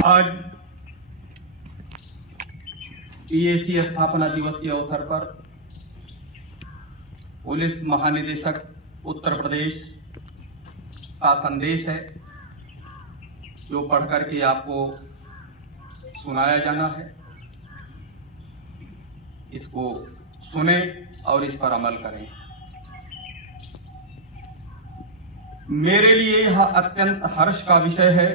आज पीएसी स्थापना दिवस के अवसर पर पुलिस महानिदेशक उत्तर प्रदेश का संदेश है जो पढ़कर के आपको सुनाया जाना है। इसको सुने और इस पर अमल करें। मेरे लिए यह अत्यंत हर्ष का विषय है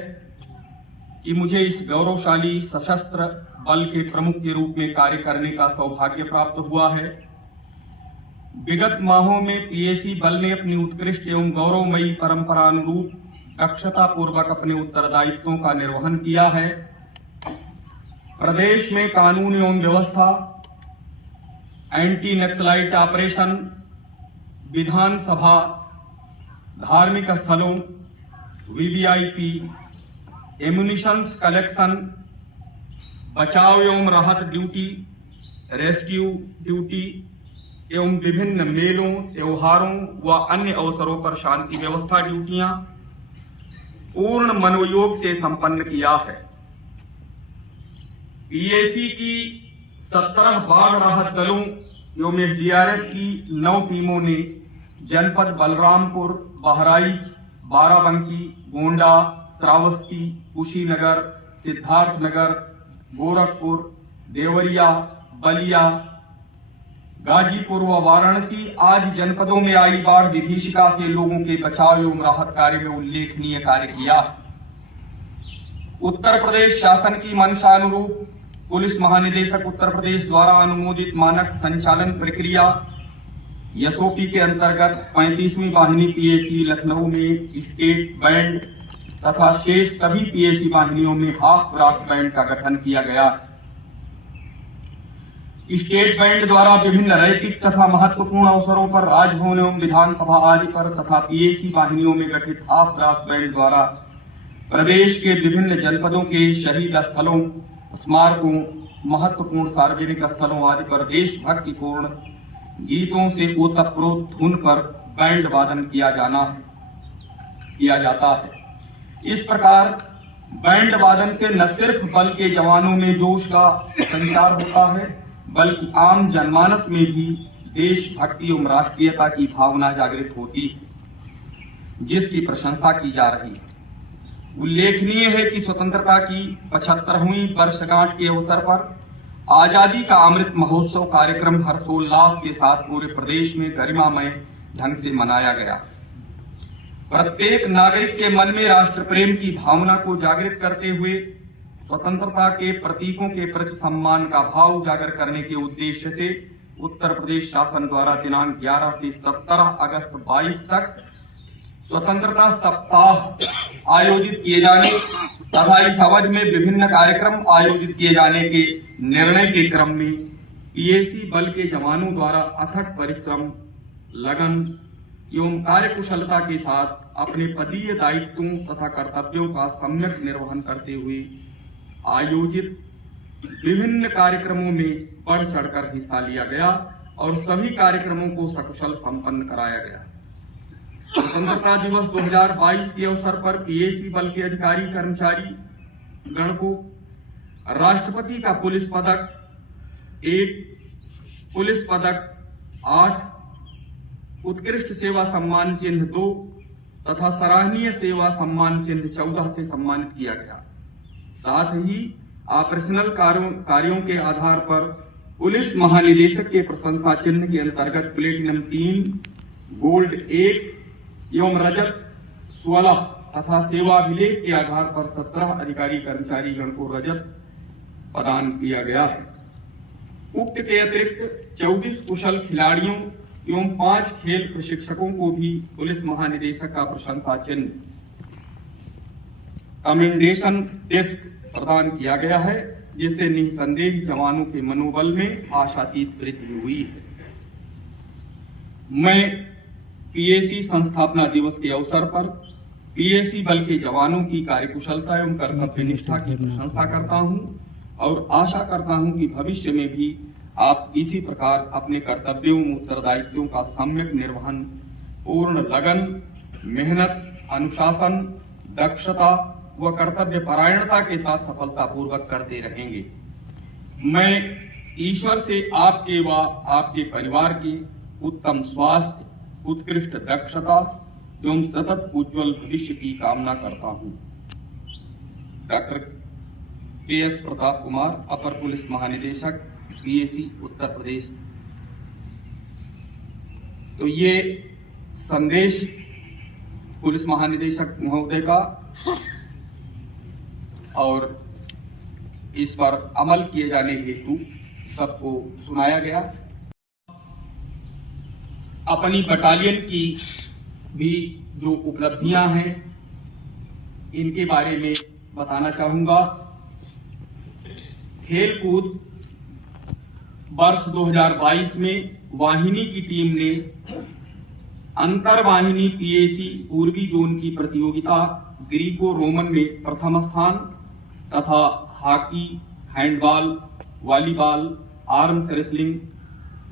कि मुझे इस गौरवशाली सशस्त्र बल के प्रमुख के रूप में कार्य करने का सौभाग्य प्राप्त हुआ है। विगत माहों में पीएसी बल ने अपनी उत्कृष्ट एवं गौरवमयी परंपरा अनुरूप दक्षता पूर्वक अपने उत्तरदायित्वों का निर्वहन किया है। प्रदेश में कानून एवं व्यवस्था, एंटी नक्सलाइट ऑपरेशन, विधानसभा, धार्मिक स्थलों, वीवीआईपी, एम्युनिशंस कलेक्शन, बचाव एवं राहत ड्यूटी, रेस्क्यू ड्यूटी एवं विभिन्न मेलों, त्योहारों व अन्य अवसरों पर शांति व्यवस्था ड्यूटियां पूर्ण मनोयोग से संपन्न किया है। पीएसी की 17 बाढ़ राहत दलों एवं एसडीआरएफ की 9 टीमों ने जनपद बलरामपुर, बहराइच, बाराबंकी, गोंडा, श्रावस्ती, कुशीनगर, सिद्धार्थनगर, गोरखपुर, देवरिया, बलिया, गाजीपुर व वाराणसी आदि जनपदों में आई बाढ़ विभीषिका से लोगों के बचाव एवं राहत कार्य में उल्लेखनीय कार्य किया। उत्तर प्रदेश शासन की मंशा अनुरूप पुलिस महानिदेशक उत्तर प्रदेश द्वारा अनुमोदित मानक संचालन प्रक्रिया एसओपी के अंतर्गत 35वीं वाहिनी पीएसी लखनऊ में स्टेट बैंड तथा शेष सभी पीएसी वाहिनियों में हाफ ब्रास बैंड का गठन किया गया। स्टेट बैंड द्वारा विभिन्न नैतिक तथा महत्वपूर्ण अवसरों पर राजभवन एवं विधानसभा आदि पर तथा पीएसी वाहिनियों में गठित हाफ ब्रास बैंड द्वारा प्रदेश के विभिन्न जनपदों के शहीद स्थलों, स्मारकों, महत्वपूर्ण सार्वजनिक स्थलों आदि पर देशभक्तिपूर्ण गीतों से ओतप्रोत धुन पर बैंड वादन किया जाता है। इस प्रकार बैंड वादन से न सिर्फ बल के जवानों में जोश का संचार होता है बल्कि आम जनमानस में भी देशभक्ति एवं राष्ट्रीयता की भावना जागृत होती है, जिसकी प्रशंसा की जा रही है। उल्लेखनीय है कि स्वतंत्रता की 75वीं वर्षगांठ के अवसर पर आजादी का अमृत महोत्सव कार्यक्रम हर्षोल्लास के साथ पूरे प्रदेश में गरिमामय ढंग से मनाया गया। प्रत्येक नागरिक के मन में राष्ट्र प्रेम की भावना को जागृत करते हुए स्वतंत्रता के प्रतीकों के प्रति सम्मान का भाव उजागर करने के उद्देश्य से उत्तर प्रदेश शासन द्वारा दिनांक 11 से 17 अगस्त 22 तक स्वतंत्रता सप्ताह आयोजित किए जाने तथा इस अवधि में विभिन्न कार्यक्रम आयोजित किए जाने के निर्णय के क्रम में पीएसी बल के जवानों द्वारा अथक परिश्रम, लगन एवं कार्यकुशलता के साथ अपने पदीय दायित्वों तथा कर्तव्यों का सम्यक निर्वहन करते हुए आयोजित विभिन्न कार्यक्रमों में बढ़ चढ़कर हिस्सा लिया गया और सभी कार्यक्रमों को सकुशल संपन्न कराया गया। स्वतंत्रता दिवस 2022 के अवसर पर पीएसी बल के अधिकारी कर्मचारी गण को राष्ट्रपति का पुलिस पदक 1, पुलिस पदक 8, उत्कृष्ट सेवा सम्मान चिन्ह 2 तथा सराहनीय सेवा सम्मान चिन्ह 14 से सम्मानित किया गया। साथ ही ऑपरेशनल कार्यों के आधार पर पुलिस महानिदेशक के प्रशंसा चिन्ह के अंतर्गत प्लेटिनम 3, गोल्ड 1 एवं रजत 16 तथा सेवाभिलेख के आधार पर 17 अधिकारी कर्मचारी गण को रजत प्रदान किया गया है। उक्त के अतिरिक्त 24 कुशल खिलाड़ियों एवं 5 खेल प्रशिक्षकों को भी पुलिस महानिदेशक का प्रशंसा चिन्ह कमेंडेशन डिस्क प्रदान किया गया है, जिससे निसंदेह जवानों के मनोबल में आशातीत वृद्धि हुई है। मैं पीएसी संस्थापना दिवस के अवसर पर पीएसी बल के जवानों की कार्यकुशलता एवं कर्तव्य निष्ठा की प्रशंसा करता हूं और आशा करता हूं कि भविष्य में भी आप इसी प्रकार अपने कर्तव्यों उत्तरदायित्वों का सम्यक निर्वहन पूर्ण लगन, मेहनत, अनुशासन, दक्षता व कर्तव्य परायणता के साथ सफलतापूर्वक करते रहेंगे। मैं ईश्वर से आपके व आपके परिवार के उत्तम स्वास्थ्य, उत्कृष्ट दक्षता एवं सतत उज्जवल भविष्य की कामना करता हूं। Doctor K S. प्रताप कुमार, अपर पुलिस महानिदेशक, पीएसी, उत्तर प्रदेश। तो ये संदेश पुलिस महानिदेशक महोदय का और इस पर अमल किए जाने हेतु सबको सुनाया गया। अपनी बटालियन की भी जो उपलब्धियां हैं इनके बारे में बताना चाहूंगा। खेलकूद वर्ष 2022 में वाहिनी की टीम ने अंतरवाहिनी पीएसी पूर्वी जोन की प्रतियोगिता ग्रीको रोमन में प्रथम स्थान तथा hockey, handball, volleyball, arms wrestling,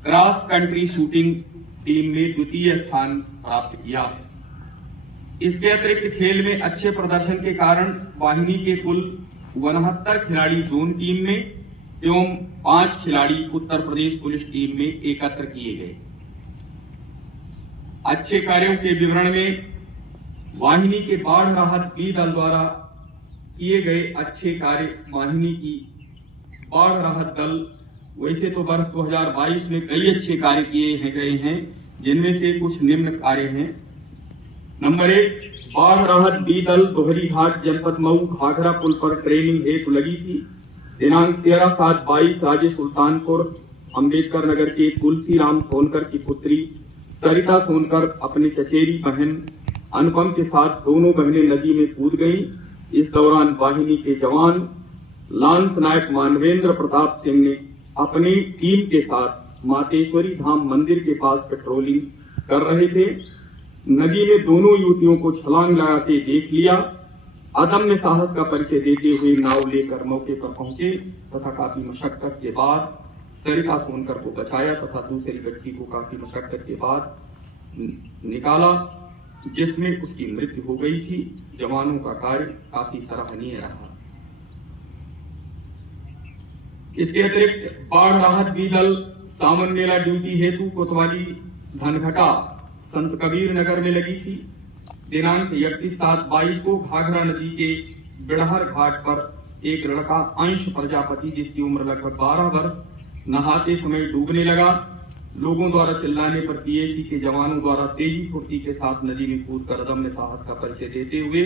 cross country shooting team ने द्वितीय स्थान प्राप्त किया। इसके अतिरिक्त खेल में अच्छे प्रदर्शन के कारण वाहिनी के कुल 69 खिलाड़ी जोन टीम में एवं 5 खिलाड़ी उत्तर प्रदेश पुलिस टीम में एकत्र किए गए। अच्छे कार्यों के विवरण में वाहिनी के बाढ़ राहत बी दल द्वारा किए गए अच्छे कार्य। वाहिनी की बाढ़ राहत दल वैसे तो वर्ष 2022 में कई अच्छे कार्य किए गए हैं, जिनमें से कुछ निम्न कार्य हैं। नंबर 1, बाढ़ राहत बी दल दोहरी घाट जनपद मऊ घाघरा पुल पर ट्रेनिंग हेतु लगी थी। दिनांक 13/7/22 राज्य सुल्तानपुर अम्बेडकर नगर के तुलसीराम सोनकर की पुत्री सरिता सोनकर अपनी चचेरी बहन अनुपम के साथ दोनों बहनें नदी में कूद गईं। इस दौरान वाहिनी के जवान लांस नायक मानवेंद्र प्रताप सिंह ने अपनी टीम के साथ मातेश्वरी धाम मंदिर के पास पेट्रोलिंग कर रहे थे। नदी में दोनों युवतियों को छलांग लगाते देख लिया। अदम्य साहस का परिचय देते हुए नाव लेकर मौके पर पहुंचे तथा काफी मशक्कत के बाद सरिता सोनकर को बचाया तथा दूसरी बच्ची को काफी मशक्कत के बाद निकाला, जिसमें उसकी मृत्यु हो गई थी। जवानों का कार्य काफी सराहनीय रहा। इसके अतिरिक्त बाढ़ राहत बी दल सावन मेला ड्यूटी हेतु कोतवाली धनघटा संत कबीर नगर में लगी थी। दिनांक 31/7/22 को घाघरा नदी के बिड़हर घाट पर एक लड़का अंश प्रजापति, जिसकी उम्र लगभग 12 वर्ष, नहाते समय डूबने लगा। लोगों द्वारा चिल्लाने पर पीएसी के जवानों द्वारा तेजी फुर्ती के साथ नदी में कूदकर अदम्य साहस का परिचय देते हुए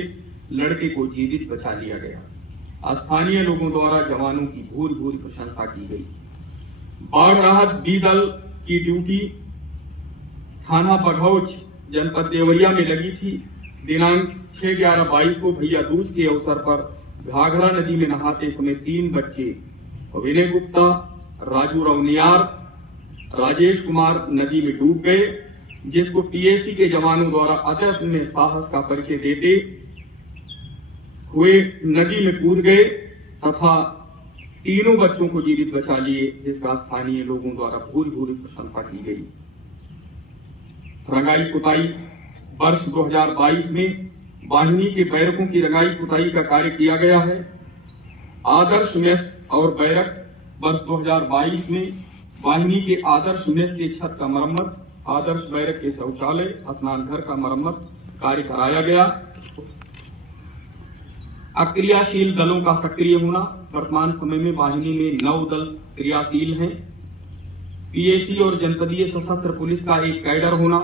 लड़के को जीवित बचा लिया गया। स्थानीय लोगों द्वारा जवानों की भूरि प्रशंसा की गई। बाढ़ राहत बी दल की ड्यूटी थाना बघौच जनपद देवरिया में लगी थी। दिनांक 6/11/22 को भैया दूज के अवसर पर घाघरा नदी में नहाते समय 3 बच्चे विनय गुप्ता, राजू रवनियार, राजेश कुमार नदी में डूब गए, जिसको पीएसी के जवानों द्वारा अदम्य साहस का परिचय देते हुए नदी में कूद गए तथा तीनों बच्चों को जीवित बचा लिए, जिसका स्थानीय लोगों द्वारा भूरि प्रशंसा की गई। रंगाई पुताई वर्ष 2022 में वाहिनी के बैरकों की रंगाई पुताई का कार्य किया गया है। आदर्श मेस और बैरक वर्ष 2022 में वाहिनी के आदर्श मेस के छत का मरम्मत, आदर्श बैरक के शौचालय, स्नान घर का मरम्मत कार्य कराया गया। अक्रियाशील दलों का सक्रिय होना। वर्तमान समय में वाहिनी में 9 दल क्रियाशील हैं। पीएसी और जनपदीय सशस्त्र पुलिस का एक कैडर होना।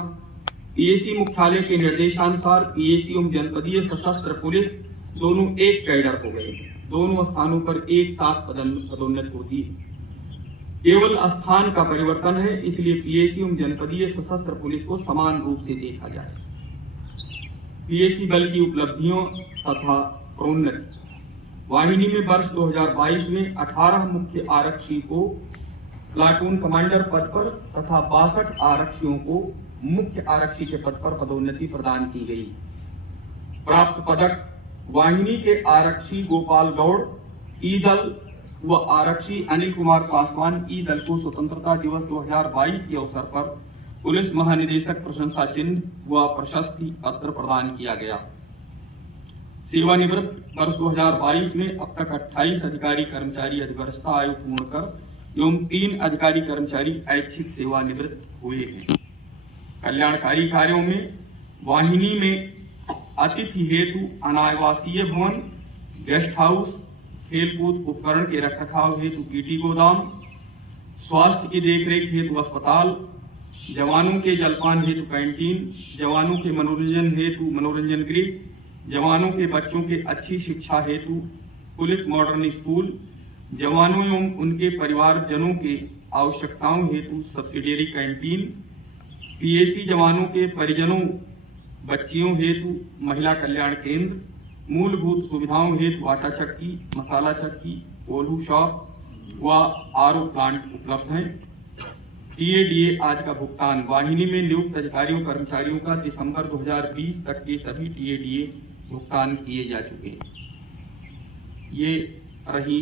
पीएसी मुख्यालय के निर्देशानुसार पीएसी एवं जनपदीय सशस्त्र पुलिस दोनों एक कैडर हो गए। दोनों स्थानों पर एक साथ पदोन्नति होती है। केवल स्थान का परिवर्तन है, इसलिए पीएसी एवं जनपदीय सशस्त्र पुलिस को समान रूप से देखा जाए। पीएसी बल की उपलब्धियों तथा प्रोन्नति। वाहिनी में वर्ष 2022 में 18 मुख्य आरक्षी को प्लाटून कमांडर पद पर तथा 62 आरक्षियों को मुख्य आरक्षी के पद पर पदोन्नति प्रदान की गई। प्राप्त पदक। वाहिनी के आरक्षी गोपाल गौड़ ई दल व आरक्षी अनिल कुमार पासवान ई दल को स्वतंत्रता दिवस 2022 के अवसर पर पुलिस महानिदेशक प्रशंसा चिन्ह व प्रशस्ति पत्र प्रदान किया गया। सेवानिवृत्त। वर्ष 2022 में अब तक 28 अधिकारी कर्मचारी अधिवरिष्ठता आयु पूर्ण कर एवं 3 अधिकारी कर्मचारी ऐच्छिक सेवानिवृत्त हुए हैं। कल्याणकारी कार्यों में वाहिनी में अतिथि हेतु अनावासीय भवन, गेस्ट हाउस, खेलकूद उपकरण के रखरखाव हेतु पीटी गोदाम, स्वास्थ्य की देखरेख हेतु अस्पताल, जवानों के जलपान हेतु कैंटीन, जवानों के मनोरंजन हेतु मनोरंजन गृह, जवानों के बच्चों के अच्छी शिक्षा हेतु पुलिस मॉडर्न स्कूल, जवानों एवं उनके परिवारजनों के आवश्यकताओं हेतु सब्सिडियरी कैंटीन, पीएसी जवानों के परिजनों बच्चियों हेतु महिला कल्याण केंद्र, मूलभूत सुविधाओं हेतु आटा चक्की, मसाला चक्की, कोल्हू शॉप व आरओ प्लांट उपलब्ध हैं। टीएडीए आज का भुगतान। वाहिनी में नियुक्त अधिकारियों कर्मचारियों का दिसंबर 2020 तक के सभी टीएडीए भुगतान किए जा चुके हैं। ये रही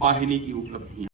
वाहिनी की उपलब्धियां।